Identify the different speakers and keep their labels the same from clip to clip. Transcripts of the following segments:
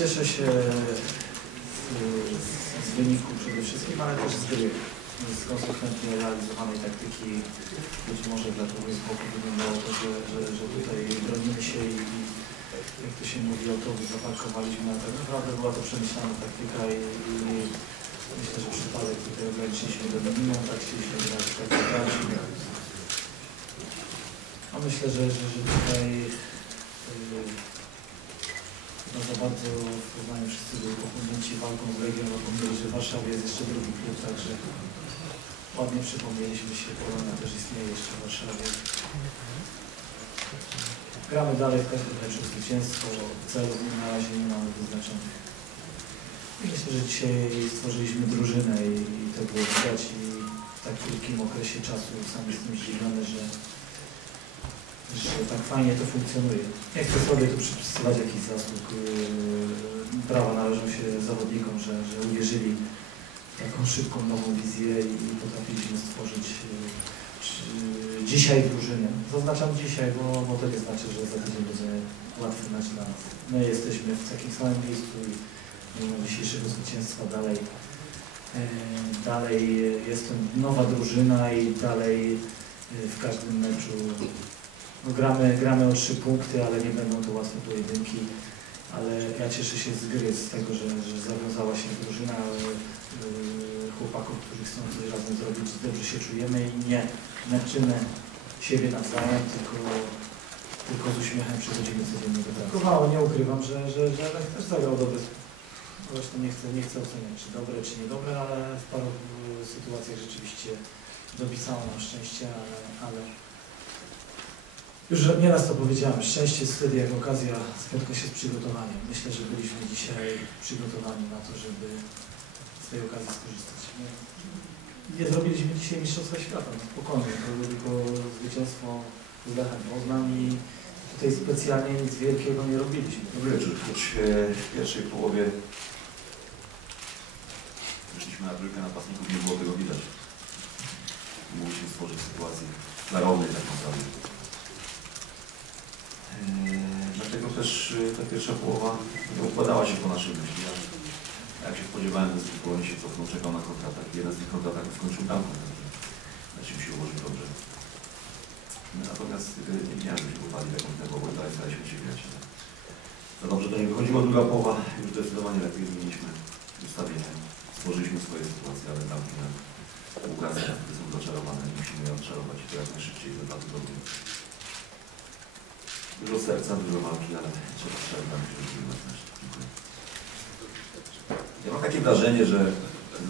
Speaker 1: Cieszę się z, z wyniku przede wszystkim, ale też z gry, z konsekwentnie realizowanej taktyki. Być może dla kogoś z boku wyglądało to, że, że, że tutaj bronimy się i, jak to się mówi, autobus zaparkowaliśmy, ale tak naprawdę była to przemyślana taktyka i, i myślę, że przypadek tutaj ograniczyliśmy do minimum, tak chcieliśmy grać, tak graliśmy. A myślę, że, że, że tutaj yy, no za bardzo Poznaniu wszyscy byli pochłonięci walką z Legią, zapomnieli, że w Warszawie jest jeszcze drugi klub, także ładnie przypomnieliśmy się, Polonia też istnieje jeszcze w Warszawie. Gramy dalej w każdym meczu zwycięstwo, celów na razie nie mamy wyznaczonych. Myślę, że dzisiaj stworzyliśmy drużynę i, i to było widać i w tak krótkim okresie czasu sam jestem zdziwiony, że że tak fajnie to funkcjonuje. Nie chcę sobie tu przypisywać jakichś zasług. Yy, Brawa należą się zawodnikom, że, że uwierzyli w taką szybką, nową wizję i potrafiliśmy stworzyć yy, dzisiaj drużynę. Zaznaczam dzisiaj, bo, bo to nie znaczy, że za tydzień będzie łatwy mecz dla nas. My jesteśmy w takim samym miejscu i mimo dzisiejszego zwycięstwa dalej yy, dalej jest to nowa drużyna i dalej yy, w każdym meczu no gramy, gramy o trzy punkty, ale nie będą to łatwe pojedynki. Ale ja cieszę się z gry, z tego, że, że zawiązała się drużyna yy, chłopaków, którzy chcą coś razem zrobić. Dobrze się czujemy i nie męczymy siebie nawzajem, tylko, tylko z uśmiechem przychodzimy codziennie do pracy. Nie ukrywam, że, że, że też zagrał dobre. Zresztą nie chcę, nie chcę oceniać, czy dobre, czy niedobre, ale w paru y, sytuacjach rzeczywiście dopisało nam szczęście, ale, ale już nieraz to powiedziałem, szczęście jest wtedy, jak okazja spotka się z przygotowaniem. Myślę, że byliśmy dzisiaj przygotowani na to, żeby z tej okazji skorzystać. Nie, nie zrobiliśmy dzisiaj Mistrzostwa Świata, no spokojnie, to było tylko zwycięstwo z Lechem Poznań i tutaj specjalnie nic wielkiego nie robiliśmy.
Speaker 2: Dobry wieczór. Choć e, w pierwszej połowie wyszliśmy na trójkę napastników, nie było tego widać. Mogliśmy stworzyć sytuację klarownej tak naprawdę. E, Dlatego też e, ta pierwsza połowa nie układała się po naszej myśli. ale Jak się spodziewałem, Polonie się cofnął, czekał na kontratak. Jeden z tych kontrataków skończył bramką. także Na czym się ułożył dobrze. Natomiast e, nie widziałem, że się chłopali taką tempo, bo dalej staraliśmy się grać. Za dobrze to nie wychodziło. Druga połowa już zdecydowanie lepiej zmieniliśmy ustawienie. Stworzyliśmy swoje sytuacje, ale bramki na Łukasze, które są zaczarowane. Musimy je odczarować i to jak najszybciej za dwa tygodnie. Dużo serca, dużo walki, ale trzeba. Dziękuję. Ja mam takie wrażenie, że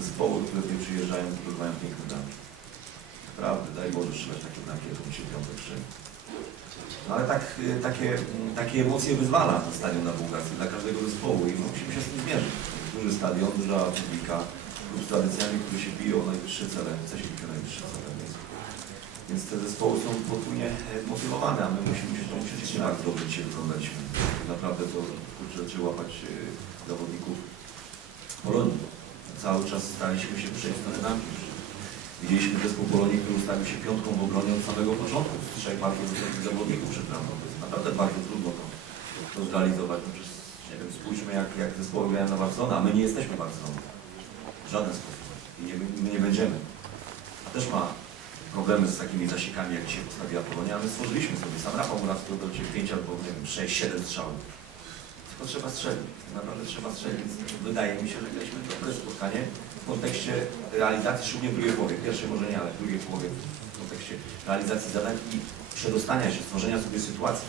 Speaker 2: zespoły, które tutaj przyjeżdżają, zdobywają piękne bramki. Naprawdę, daj Boże strzelać takie bramki, jak mi się piątek strzeli. No ale tak, y, takie, mm, takie emocje wyzwala stadion na Bułgarii dla każdego zespołu i musimy się z tym zmierzyć. Duży stadion, duża publika, klub z tradycjami, które się biją o najwyższe cele, chce się bić o najwyższe cele. Więc, te zespoły są podwójnie e, motywowane, a my musimy się tą przeciwnie bardzo dobrze dzisiaj wyglądaliśmy. Naprawdę to kurczę, trzeba łapać e, zawodników Polonii. Cały czas staraliśmy się przejść stronę bramki. Widzieliśmy zespół Polonii, który ustawił się piątką w obronie od samego początku, z trzech bardzo wysokich zawodników przed bramką. To jest naprawdę bardzo trudno to, to zrealizować. No przecież, nie wiem, spójrzmy jak, jak zespoły grają na Barcelonę, a my nie jesteśmy Barceloną. W żaden sposób. I nie, my nie będziemy. A też ma problemy z takimi zasiekami, jak dzisiaj postawiła Polonia, my stworzyliśmy sobie. Sam Rafał Murawski oddał Ci 5 albo, nie wiem, 6, 7 strzałów. Tylko trzeba strzelić. Naprawdę trzeba strzelić. Wydaje mi się, że graliśmy dobre spotkanie w kontekście realizacji, szczególnie w drugiej połowie. Pierwszej może nie, ale w drugiej połowie w kontekście realizacji zadań i przedostania się, stworzenia sobie sytuacji.